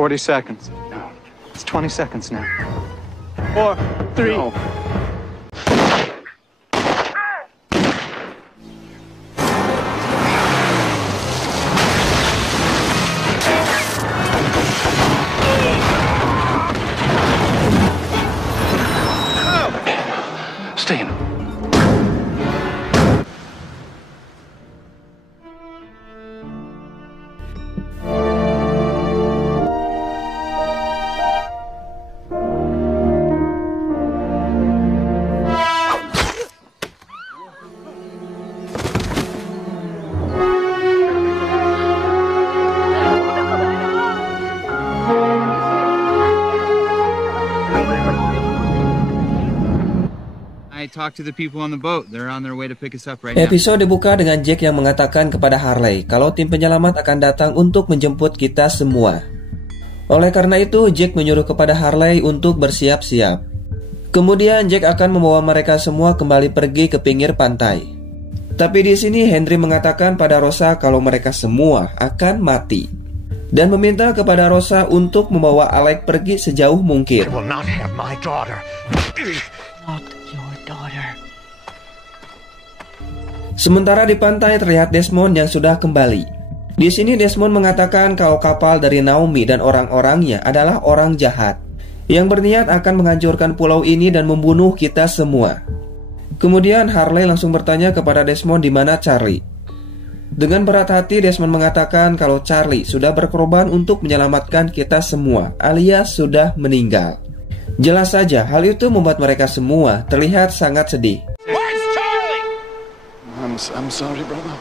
40 seconds. No. It's 20 seconds now. 4, 3. No. Stay in. Episode dibuka dengan Jack yang mengatakan kepada Harley kalau tim penyelamat akan datang untuk menjemput kita semua. Oleh karena itu, Jack menyuruh kepada Harley untuk bersiap-siap. Kemudian Jack akan membawa mereka semua kembali pergi ke pinggir pantai. Tapi di sini Henry mengatakan pada Rosa kalau mereka semua akan mati dan meminta kepada Rosa untuk membawa Alec pergi sejauh mungkin. Sementara di pantai terlihat Desmond yang sudah kembali. Di sini Desmond mengatakan kalau kapal dari Naomi dan orang-orangnya adalah orang jahat yang berniat akan menghancurkan pulau ini dan membunuh kita semua. Kemudian Harley langsung bertanya kepada Desmond di mana Charlie. Dengan berat hati Desmond mengatakan kalau Charlie sudah berkorban untuk menyelamatkan kita semua, alias sudah meninggal. Jelas saja hal itu membuat mereka semua terlihat sangat sedih. I'm sorry, brother.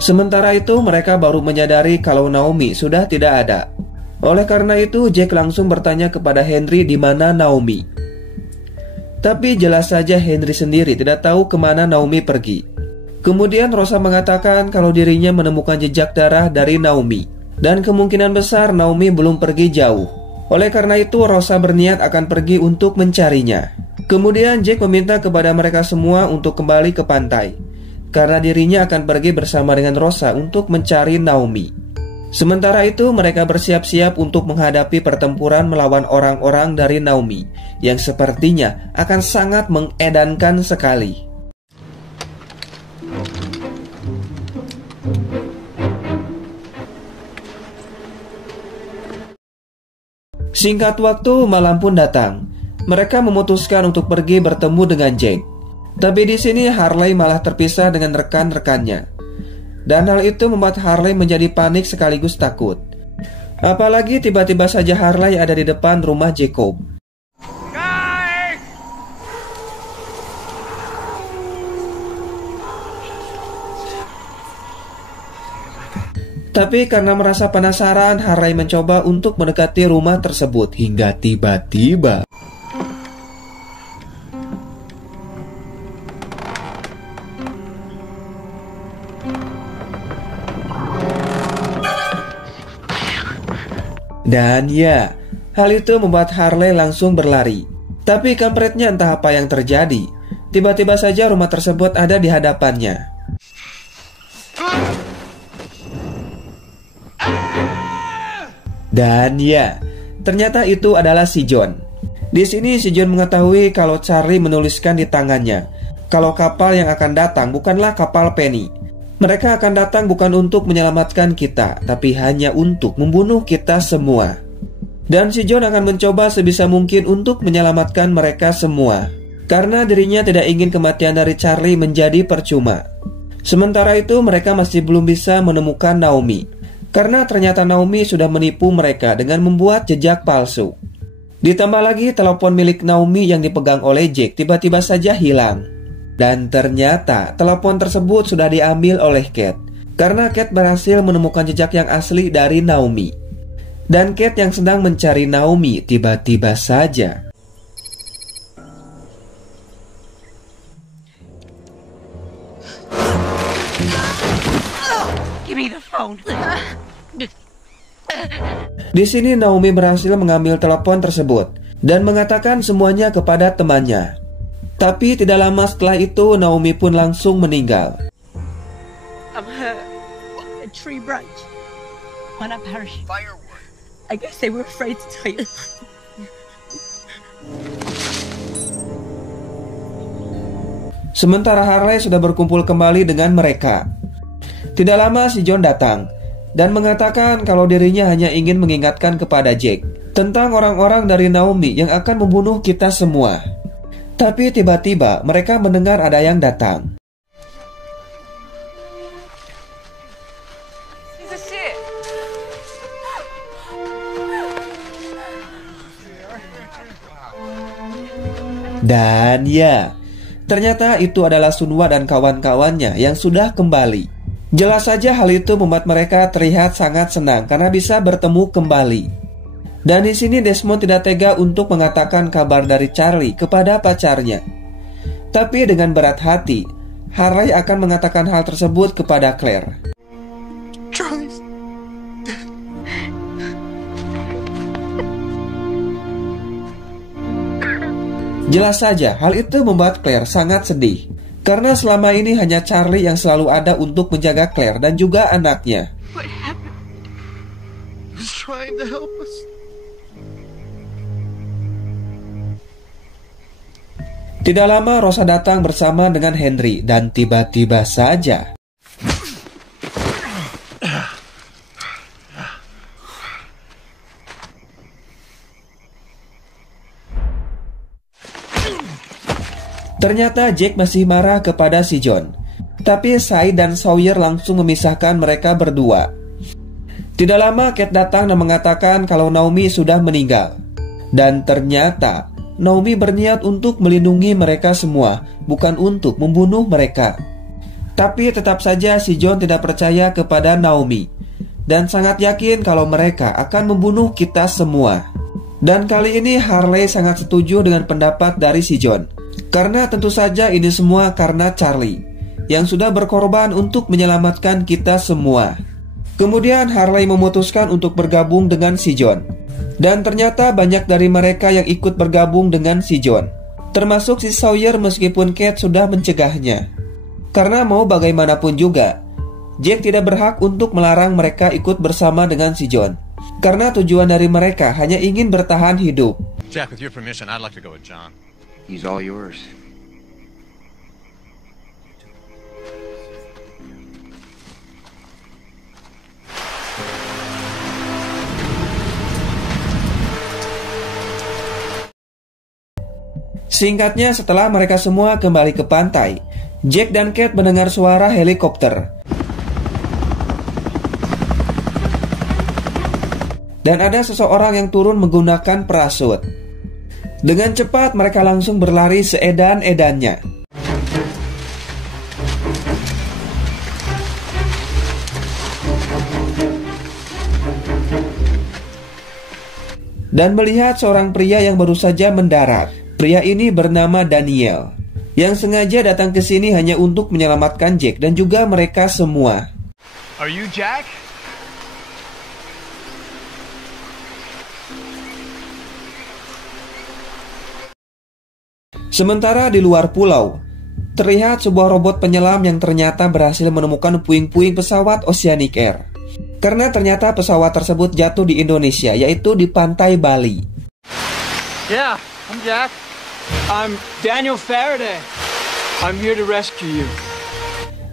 Sementara itu mereka baru menyadari kalau Naomi sudah tidak ada. Oleh karena itu Jack langsung bertanya kepada Henry di mana Naomi. Tapi jelas saja Henry sendiri tidak tahu kemana Naomi pergi. Kemudian Rosa mengatakan kalau dirinya menemukan jejak darah dari Naomi. Dan kemungkinan besar Naomi belum pergi jauh. Oleh karena itu Rosa berniat akan pergi untuk mencarinya. Kemudian Jack meminta kepada mereka semua untuk kembali ke pantai, karena dirinya akan pergi bersama dengan Rosa untuk mencari Naomi. Sementara itu mereka bersiap-siap untuk menghadapi pertempuran melawan orang-orang dari Naomi yang sepertinya akan sangat mengedankan sekali. Singkat waktu, malam pun datang. Mereka memutuskan untuk pergi bertemu dengan Jack. Tapi di sini Harley malah terpisah dengan rekan-rekannya. Dan hal itu membuat Harley menjadi panik sekaligus takut. Apalagi tiba-tiba saja Harley ada di depan rumah Jacob. Tapi karena merasa penasaran, Harley mencoba untuk mendekati rumah tersebut hingga tiba-tiba dan ya, hal itu membuat Harley langsung berlari. Tapi kampretnya entah apa yang terjadi. Tiba-tiba saja rumah tersebut ada di hadapannya. Dan ya, ternyata itu adalah si John. Di sini si John mengetahui kalau Charlie menuliskan di tangannya kalau kapal yang akan datang bukanlah kapal Penny. Mereka akan datang bukan untuk menyelamatkan kita, tapi hanya untuk membunuh kita semua. Dan si John akan mencoba sebisa mungkin untuk menyelamatkan mereka semua, karena dirinya tidak ingin kematian dari Charlie menjadi percuma. Sementara itu mereka masih belum bisa menemukan Naomi, karena ternyata Naomi sudah menipu mereka dengan membuat jejak palsu. Ditambah lagi telepon milik Naomi yang dipegang oleh Jack tiba-tiba saja hilang. Dan ternyata telepon tersebut sudah diambil oleh Kate, karena Kate berhasil menemukan jejak yang asli dari Naomi. Dan Kate yang sedang mencari Naomi tiba-tiba saja Di sini Naomi berhasil mengambil telepon tersebut dan mengatakan semuanya kepada temannya. Tapi tidak lama setelah itu Naomi pun langsung meninggal. I'm hurt. A tree branch. When I perished. Firewood. I guess they were afraid to tell you. Sementara Harley sudah berkumpul kembali dengan mereka. Tidak lama si John datang dan mengatakan kalau dirinya hanya ingin mengingatkan kepada Jack tentang orang-orang dari Naomi yang akan membunuh kita semua. Tapi tiba-tiba mereka mendengar ada yang datang. Dan ya, ternyata itu adalah Sunwa dan kawan-kawannya yang sudah kembali. Jelas saja hal itu membuat mereka terlihat sangat senang karena bisa bertemu kembali. Dan di sini Desmond tidak tega untuk mengatakan kabar dari Charlie kepada pacarnya. Tapi dengan berat hati, Harley akan mengatakan hal tersebut kepada Claire. Charlie's dead. Jelas saja hal itu membuat Claire sangat sedih. Karena selama ini hanya Charlie yang selalu ada untuk menjaga Claire dan juga anaknya. What happened? He was trying to help us. Tidak lama Rosa datang bersama dengan Henry dan tiba-tiba saja ternyata Jack masih marah kepada si John. Tapi Sai dan Sawyer langsung memisahkan mereka berdua. Tidak lama Kate datang dan mengatakan kalau Naomi sudah meninggal. Dan ternyata Naomi berniat untuk melindungi mereka semua, bukan untuk membunuh mereka. Tapi tetap saja si John tidak percaya kepada Naomi dan sangat yakin kalau mereka akan membunuh kita semua. Dan kali ini Harley sangat setuju dengan pendapat dari si John. Karena tentu saja ini semua karena Charlie yang sudah berkorban untuk menyelamatkan kita semua. Kemudian Harley memutuskan untuk bergabung dengan si John. Dan ternyata banyak dari mereka yang ikut bergabung dengan si John, termasuk si Sawyer meskipun Kate sudah mencegahnya. Karena mau bagaimanapun juga, Jack tidak berhak untuk melarang mereka ikut bersama dengan si John. Karena tujuan dari mereka hanya ingin bertahan hidup. Jack, with your permission, I'd like to go with John. He's all yours. Singkatnya, setelah mereka semua kembali ke pantai, Jack dan Kate mendengar suara helikopter. Dan ada seseorang yang turun menggunakan parasut. Dengan cepat mereka langsung berlari seedan-edannya. Dan melihat seorang pria yang baru saja mendarat. Pria ini bernama Daniel, yang sengaja datang ke sini hanya untuk menyelamatkan Jack dan juga mereka semua. Are you Jack? Sementara di luar pulau, terlihat sebuah robot penyelam yang ternyata berhasil menemukan puing-puing pesawat Oceanic Air. Karena ternyata pesawat tersebut jatuh di Indonesia, yaitu di pantai Bali. Yeah, I'm Jack. I'm Daniel Faraday. I'm here to rescue you.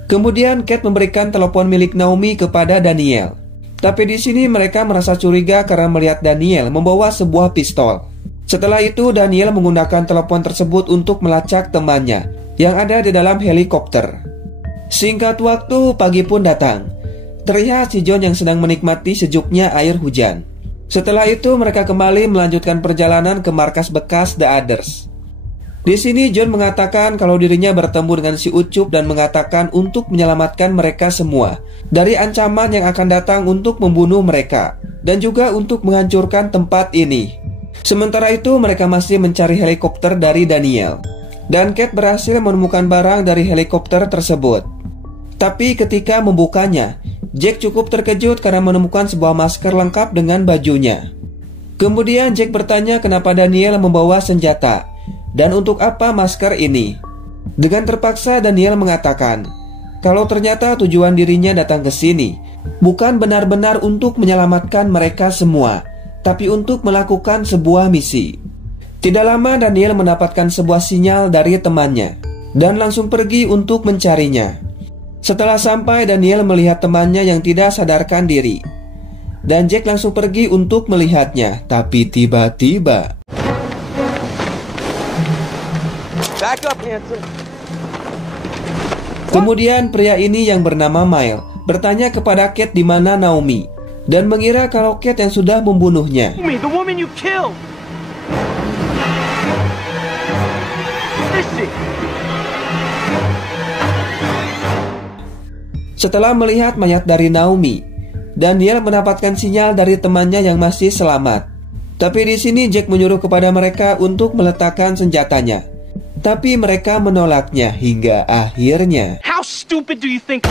Kemudian Kate memberikan telepon milik Naomi kepada Daniel. Tapi di sini mereka merasa curiga karena melihat Daniel membawa sebuah pistol. Setelah itu Daniel menggunakan telepon tersebut untuk melacak temannya yang ada di dalam helikopter. Singkat waktu, pagi pun datang. Terlihat si John yang sedang menikmati sejuknya air hujan. Setelah itu mereka kembali melanjutkan perjalanan ke markas bekas The Others. Di sini John mengatakan kalau dirinya bertemu dengan si Ucup dan mengatakan untuk menyelamatkan mereka semua dari ancaman yang akan datang untuk membunuh mereka dan juga untuk menghancurkan tempat ini. Sementara itu mereka masih mencari helikopter dari Daniel. Dan Kate berhasil menemukan barang dari helikopter tersebut. Tapi ketika membukanya, Jack cukup terkejut karena menemukan sebuah masker lengkap dengan bajunya. Kemudian Jack bertanya kenapa Daniel membawa senjata. Dan untuk apa masker ini? Dengan terpaksa Daniel mengatakan kalau ternyata tujuan dirinya datang ke sini bukan benar-benar untuk menyelamatkan mereka semua, tapi untuk melakukan sebuah misi. Tidak lama Daniel mendapatkan sebuah sinyal dari temannya dan langsung pergi untuk mencarinya. Setelah sampai, Daniel melihat temannya yang tidak sadarkan diri. Dan Jack langsung pergi untuk melihatnya. Tapi tiba-tiba Back up, Hanson. kemudian pria ini yang bernama Miles bertanya kepada Kate di mana Naomi, dan mengira kalau Kate yang sudah membunuhnya. The woman you killed. Is she? Setelah melihat mayat dari Naomi, Daniel mendapatkan sinyal dari temannya yang masih selamat. Tapi di sini Jack menyuruh kepada mereka untuk meletakkan senjatanya. Tapi mereka menolaknya hingga akhirnya. How stupid do you think?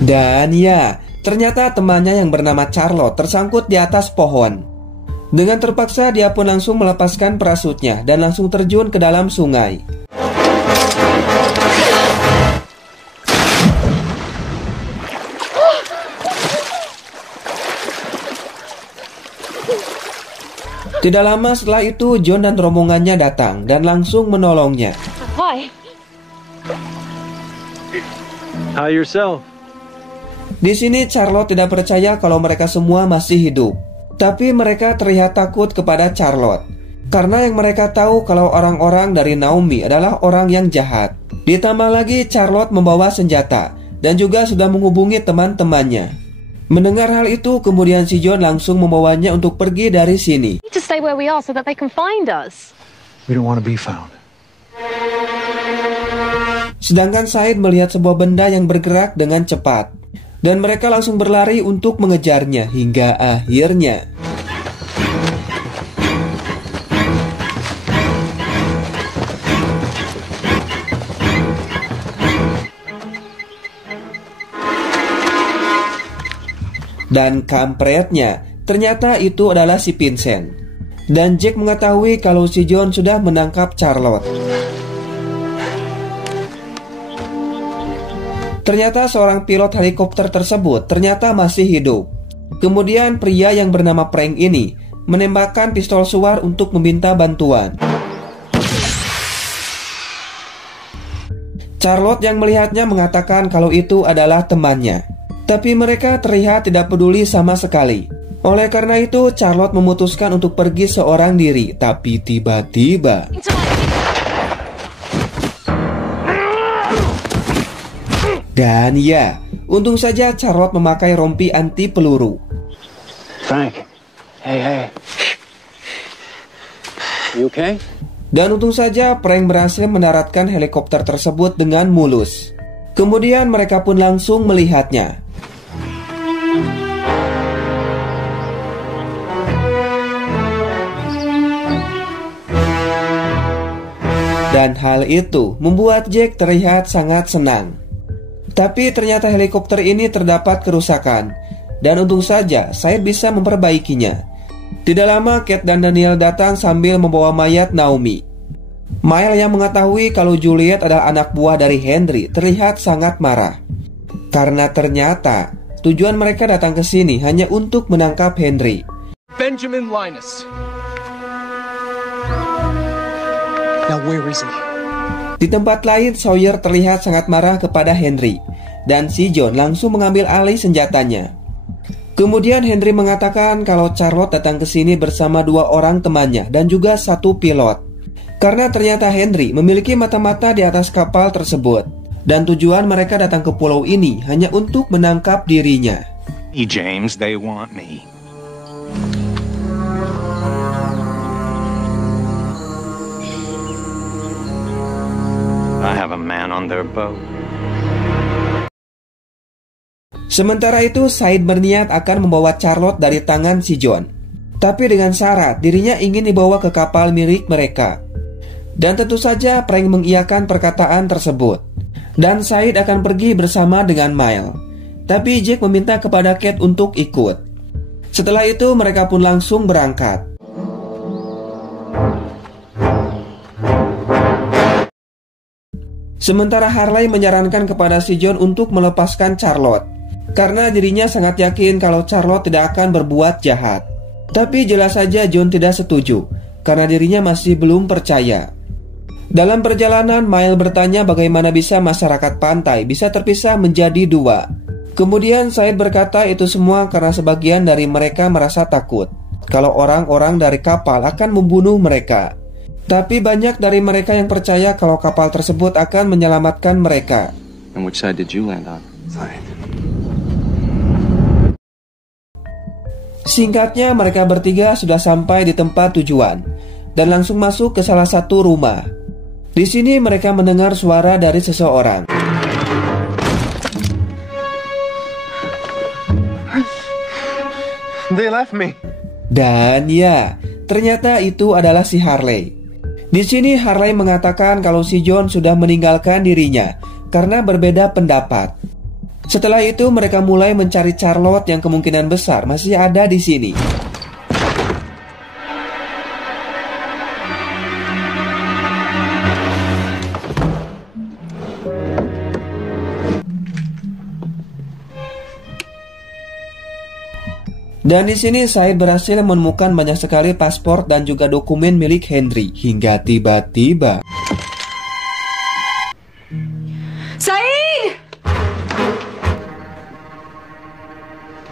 Dan ya, ternyata temannya yang bernama Charlotte tersangkut di atas pohon. Dengan terpaksa dia pun langsung melepaskan parasutnya dan langsung terjun ke dalam sungai. Tidak lama setelah itu John dan rombongannya datang dan langsung menolongnya. Hi. How yourself? Di sini Charlotte tidak percaya kalau mereka semua masih hidup. Tapi mereka terlihat takut kepada Charlotte karena yang mereka tahu kalau orang-orang dari Naomi adalah orang yang jahat. Ditambah lagi Charlotte membawa senjata dan juga sudah menghubungi teman-temannya. Mendengar hal itu, kemudian si John langsung membawanya untuk pergi dari sini. To stay where we are so that they can find us. We don't want to be found. Sedangkan Said melihat sebuah benda yang bergerak dengan cepat. Dan mereka langsung berlari untuk mengejarnya hingga akhirnya. Dan kampretnya, ternyata itu adalah si Vincent. Dan Jack mengetahui kalau si John sudah menangkap Charlotte. Ternyata seorang pilot helikopter tersebut ternyata masih hidup. Kemudian pria yang bernama Frank ini menembakkan pistol suar untuk meminta bantuan. Charlotte yang melihatnya mengatakan kalau itu adalah temannya. Tapi mereka terlihat tidak peduli sama sekali. Oleh karena itu Charlotte memutuskan untuk pergi seorang diri. Tapi tiba-tiba dan ya, untung saja Charlotte memakai rompi anti peluru. Frank. Hey. You okay? Dan untung saja Frank berhasil mendaratkan helikopter tersebut dengan mulus. Kemudian mereka pun langsung melihatnya. Dan hal itu membuat Jack terlihat sangat senang. Tapi ternyata helikopter ini terdapat kerusakan. Dan untung saja saya bisa memperbaikinya. Tidak lama Kate dan Daniel datang sambil membawa mayat Naomi. Miles yang mengetahui kalau Juliet adalah anak buah dari Henry terlihat sangat marah. Karena ternyata tujuan mereka datang ke sini hanya untuk menangkap Henry. Benjamin Linus. Now where is he? Di tempat lain, Sawyer terlihat sangat marah kepada Henry, dan si John langsung mengambil alih senjatanya. Kemudian Henry mengatakan kalau Charlotte datang ke sini bersama 2 orang temannya dan juga 1 pilot. Karena ternyata Henry memiliki mata-mata di atas kapal tersebut, dan tujuan mereka datang ke pulau ini hanya untuk menangkap dirinya. Hey, James, they want me. I have a man on their boat. Sementara itu, Said berniat akan membawa Charlotte dari tangan si John. Tapi dengan syarat dirinya ingin dibawa ke kapal milik mereka. Dan tentu saja Frank mengiyakan perkataan tersebut. Dan Said akan pergi bersama dengan Miles. tapi Jack meminta kepada Kate untuk ikut. Setelah itu mereka pun langsung berangkat. Sementara Harley menyarankan kepada si John untuk melepaskan Charlotte, karena dirinya sangat yakin kalau Charlotte tidak akan berbuat jahat. Tapi jelas saja John tidak setuju, karena dirinya masih belum percaya. Dalam perjalanan, Miles bertanya bagaimana bisa masyarakat pantai bisa terpisah menjadi dua. Kemudian Said berkata itu semua karena sebagian dari mereka merasa takut kalau orang-orang dari kapal akan membunuh mereka. Tapi banyak dari mereka yang percaya kalau kapal tersebut akan menyelamatkan mereka. And which side did you land on? Fine. Singkatnya, mereka bertiga sudah sampai di tempat tujuan dan langsung masuk ke salah satu rumah. Di sini mereka mendengar suara dari seseorang. They left me. Dan ya, ternyata itu adalah si Harley. Di sini Harley mengatakan kalau si John sudah meninggalkan dirinya karena berbeda pendapat. Setelah itu mereka mulai mencari Charlotte yang kemungkinan besar masih ada di sini. Dan di sini Said berhasil menemukan banyak sekali paspor dan juga dokumen milik Henry hingga tiba-tiba Said!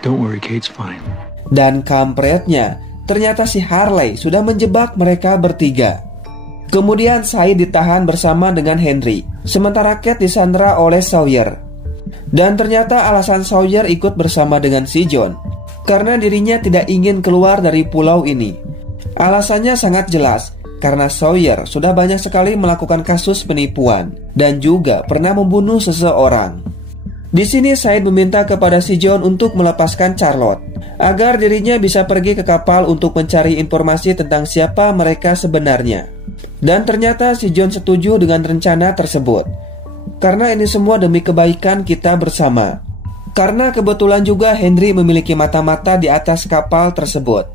Don't worry, Kate's fine. dan kampretnya, ternyata si Harley sudah menjebak mereka bertiga. Kemudian Said ditahan bersama dengan Henry, sementara Kate disandera oleh Sawyer. Dan ternyata alasan Sawyer ikut bersama dengan si John karena dirinya tidak ingin keluar dari pulau ini. Alasannya sangat jelas, karena Sawyer sudah banyak sekali melakukan kasus penipuan dan juga pernah membunuh seseorang. Di sini Said meminta kepada si John untuk melepaskan Charlotte agar dirinya bisa pergi ke kapal untuk mencari informasi tentang siapa mereka sebenarnya. Dan ternyata si John setuju dengan rencana tersebut, karena ini semua demi kebaikan kita bersama. Karena kebetulan juga Henry memiliki mata-mata di atas kapal tersebut.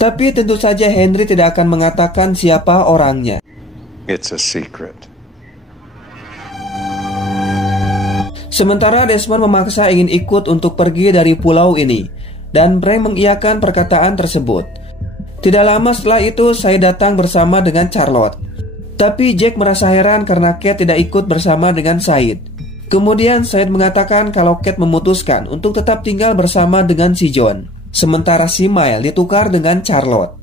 Tapi tentu saja Henry tidak akan mengatakan siapa orangnya. It's a secret. Sementara Desmond memaksa ingin ikut untuk pergi dari pulau ini, dan Frank mengiyakan perkataan tersebut. Tidak lama setelah itu saya datang bersama dengan Charlotte. Tapi Jack merasa heran karena Kate tidak ikut bersama dengan Said. Kemudian Said mengatakan kalau Kate memutuskan untuk tetap tinggal bersama dengan si John, sementara si Miles ditukar dengan Charlotte.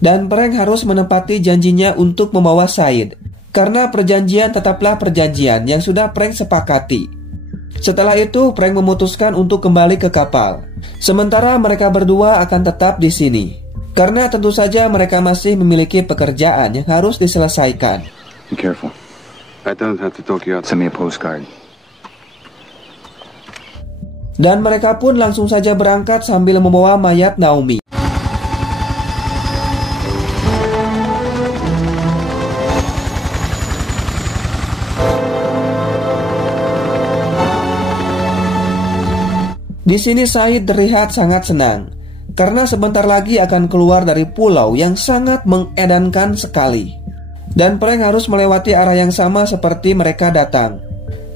Dan Frank harus menepati janjinya untuk membawa Said, karena perjanjian tetaplah perjanjian yang sudah Frank sepakati. Setelah itu, Frank memutuskan untuk kembali ke kapal. Sementara mereka berdua akan tetap di sini, karena tentu saja mereka masih memiliki pekerjaan yang harus diselesaikan. Be careful. I don't have to talk you out. Send me a postcard. Dan mereka pun langsung saja berangkat sambil membawa mayat Naomi. Di sini Said terlihat sangat senang karena sebentar lagi akan keluar dari pulau yang sangat mengedankan sekali. Dan Frank harus melewati arah yang sama seperti mereka datang.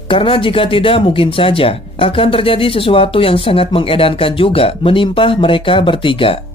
Karena jika tidak mungkin saja akan terjadi sesuatu yang sangat mengedankan juga menimpa mereka bertiga.